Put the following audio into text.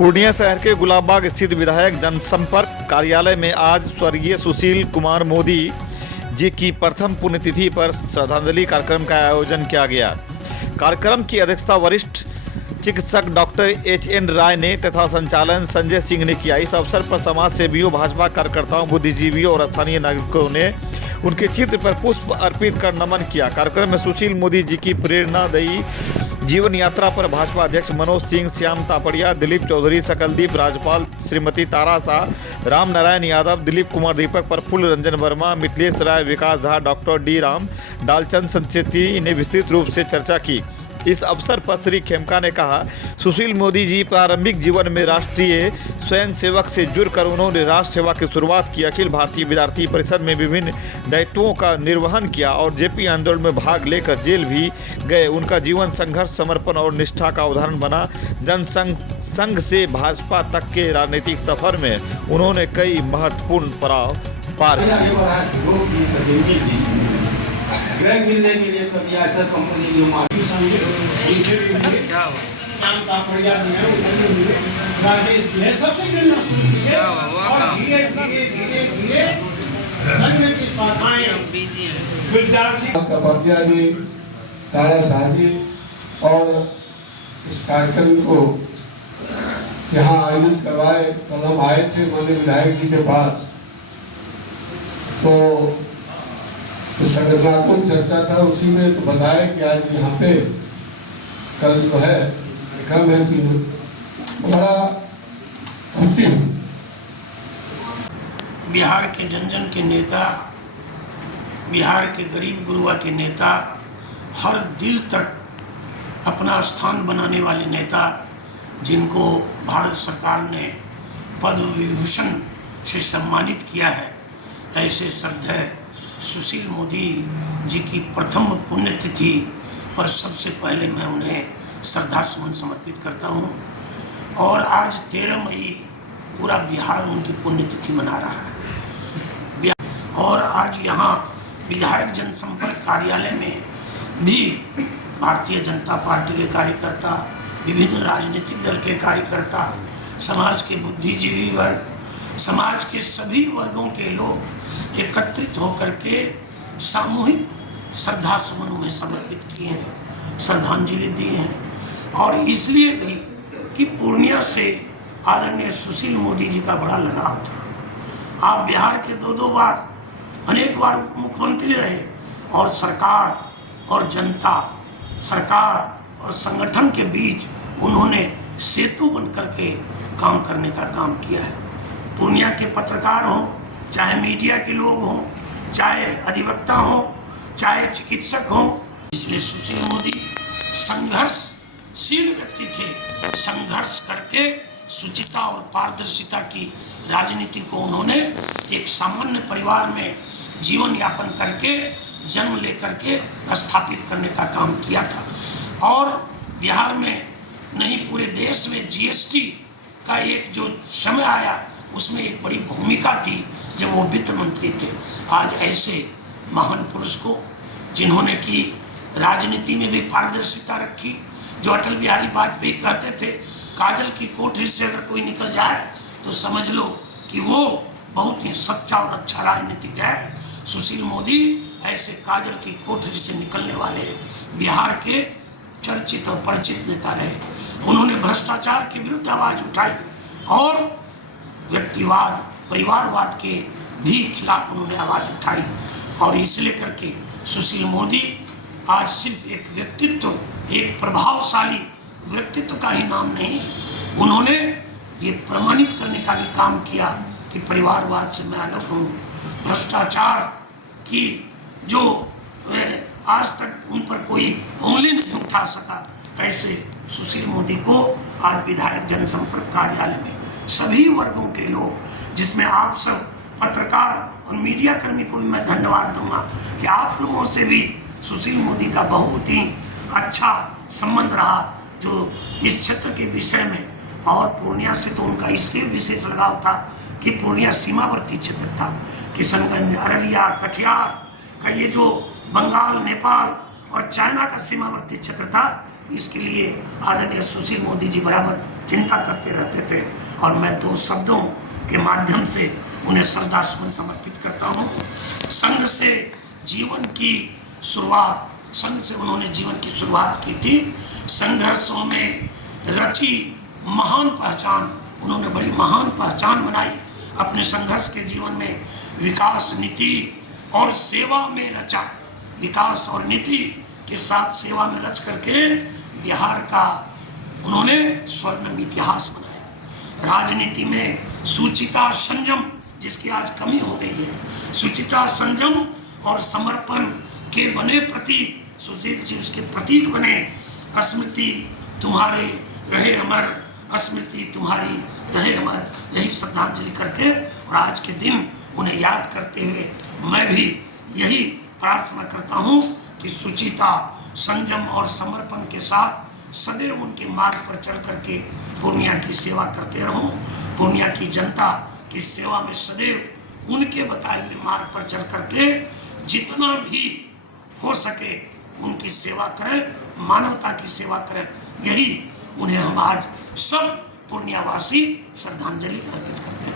पूर्णिया शहर के गुलाबबाग स्थित विधायक जनसंपर्क कार्यालय में आज स्वर्गीय सुशील कुमार मोदी जी की प्रथम पुण्यतिथि पर श्रद्धांजलि कार्यक्रम का आयोजन किया गया। कार्यक्रम की अध्यक्षता वरिष्ठ चिकित्सक डॉक्टर एच.एन. राय ने तथा संचालन संजय सिंह ने किया। इस अवसर पर समाज सेवियों, भाजपा कार्यकर्ताओं, बुद्धिजीवियों और स्थानीय नागरिकों ने उनके चित्र पर पुष्प अर्पित कर नमन किया। कार्यक्रम में सुशील मोदी जी की प्रेरणादायी जीवन यात्रा पर भाजपा अध्यक्ष मनोज सिंह, श्याम तापड़िया, दिलीप चौधरी, सकलदीप, राज्यपाल श्रीमती तारा शाह, राम नारायण यादव, दिलीप कुमार दीपक, प्रफुल्ल रंजन वर्मा, मिथिलेश राय, विकास झा, डॉक्टर डी राम, डालचंद संचेती ने विस्तृत रूप से चर्चा की। इस अवसर पर श्री खेमका ने कहा, सुशील मोदी जी प्रारंभिक जीवन में राष्ट्रीय स्वयंसेवक से जुड़कर उन्होंने राष्ट्र सेवा की शुरुआत की। अखिल भारतीय विद्यार्थी परिषद में विभिन्न दायित्वों का निर्वहन किया और जेपी आंदोलन में भाग लेकर जेल भी गए। उनका जीवन संघर्ष, समर्पण और निष्ठा का उदाहरण बना। जनसंघ से भाजपा तक के राजनीतिक सफर में उन्होंने कई महत्वपूर्ण पड़ाव पार गैर मिलने के लिए कभी ऐसा कंपनी जो तारा साहब और इस कार्यक्रम को यहाँ आयोजित करवाए। कल हम आए थे माननीय विधायक जी के पास, तो संगठनात्मक चर्चा था, उसी में तो बताया कि आज यहाँ पे कल जो है कार्यक्रम है कि बड़ा खुशी हूँ। बिहार के जन जन के नेता, बिहार के गरीब गुरुआ के नेता, हर दिल तक अपना स्थान बनाने वाले नेता, जिनको भारत सरकार ने पद्म विभूषण से सम्मानित किया है, ऐसे श्रद्धेय सुशील मोदी जी की प्रथम पुण्यतिथि पर सबसे पहले मैं उन्हें श्रद्धा सुमन समर्पित करता हूं। और आज 13 मई पूरा बिहार उनकी पुण्यतिथि मना रहा है। और आज यहाँ विधायक जनसंपर्क कार्यालय में भी भारतीय जनता पार्टी के कार्यकर्ता, विभिन्न राजनीतिक दल के कार्यकर्ता, समाज के बुद्धिजीवी वर्ग, समाज के सभी वर्गों के लोग एकत्रित होकर के सामूहिक श्रद्धा सुमन उन्हें समर्पित किए हैं, श्रद्धांजलि दी हैं। और इसलिए भी कि पूर्णिया से आदरणीय सुशील मोदी जी का बड़ा लगाव था। आप बिहार के दो बार, अनेक बार उप मुख्यमंत्री रहे और सरकार और जनता, सरकार और संगठन के बीच उन्होंने सेतु बन करके काम करने का काम किया है। पूर्णिया के पत्रकार हों, चाहे मीडिया के लोग हों, चाहे अधिवक्ता हों, चाहे चिकित्सक हों, इसलिए सुशील मोदी संघर्षशील व्यक्ति थे। संघर्ष करके शुचिता और पारदर्शिता की राजनीति को उन्होंने एक सामान्य परिवार में जीवन यापन करके, जन्म लेकर के स्थापित करने का काम किया था। और बिहार में नहीं, पूरे देश में जीएसटी का एक जो समय आया, उसमें एक बड़ी भूमिका थी जब वो वित्त मंत्री थे। आज ऐसे महान पुरुष को, जिन्होंने की राजनीति में भी पारदर्शिता रखी, जो अटल बिहारी वाजपेयी कहते थे, काजल की कोठरी से अगर कोई निकल जाए तो समझ लो कि वो बहुत ही सच्चा और अच्छा राजनीतिक है। सुशील मोदी ऐसे काजल की कोठरी से निकलने वाले बिहार के चर्चित और परिचित नेता रहे। उन्होंने भ्रष्टाचार के विरुद्ध आवाज उठाई और व्यक्तिवाद, परिवारवाद के भी खिलाफ उन्होंने आवाज उठाई। और इसलिए करके सुशील मोदी आज सिर्फ एक व्यक्तित्व, एक प्रभावशाली व्यक्तित्व का ही नाम नहीं, उन्होंने ये प्रमाणित करने का भी काम किया कि परिवारवाद से मैं अलग हूँ। भ्रष्टाचार की जो आज तक उन पर कोई उंगली नहीं उठा सका, ऐसे सुशील मोदी को आज विधायक जनसंपर्क कार्यालय में सभी वर्गों के लोग, जिसमें आप सब पत्रकार और मीडिया कर्मी को भी मैं धन्यवाद दूंगा कि आप लोगों से भी सुशील मोदी का बहुत ही अच्छा संबंध रहा, जो इस क्षेत्र के विषय में। और पूर्णिया से तो उनका इसलिए विशेष लगाव था कि पूर्णिया सीमावर्ती क्षेत्र था। किशनगंज, अररिया, कटिहार का ये जो बंगाल, नेपाल और चाइना का सीमावर्ती क्षेत्र था, इसके लिए आदरणीय सुशील मोदी जी बराबर चिंता करते रहते थे। और मैं 2 शब्दों के माध्यम से उन्हें श्रद्धा सुमन समर्पित करता हूँ। संघ से जीवन की शुरुआत, संघ से उन्होंने जीवन की शुरुआत की थी। संघर्षों में रची महान पहचान, उन्होंने बड़ी महान पहचान बनाई अपने संघर्ष के जीवन में। विकास नीति और सेवा में रचा, विकास और नीति के साथ सेवा में रच करके बिहार का उन्होंने स्वर्णिम इतिहास बनाया। राजनीति में सुचिता, संयम, जिसकी आज कमी हो गई है, सुचिता, संयम और समर्पण के बने प्रतीक, सुशील जी उसके प्रतीक बने। स्मृति तुम्हारे रहे अमर, स्मृति तुम्हारी रहे अमर, यही श्रद्धांजलि करके और आज के दिन उन्हें याद करते हुए मैं भी यही प्रार्थना करता हूँ कि सुचिता, संयम और समर्पण के साथ सदैव उनके मार्ग पर चल करके पूर्णिया की सेवा करते रहूं। पूर्णिया की जनता की सेवा में सदैव उनके बताए हुए मार्ग पर चल करके जितना भी हो सके उनकी सेवा करें, मानवता की सेवा करें। यही उन्हें हम आज सब पूर्णियावासी श्रद्धांजलि अर्पित करते हैं।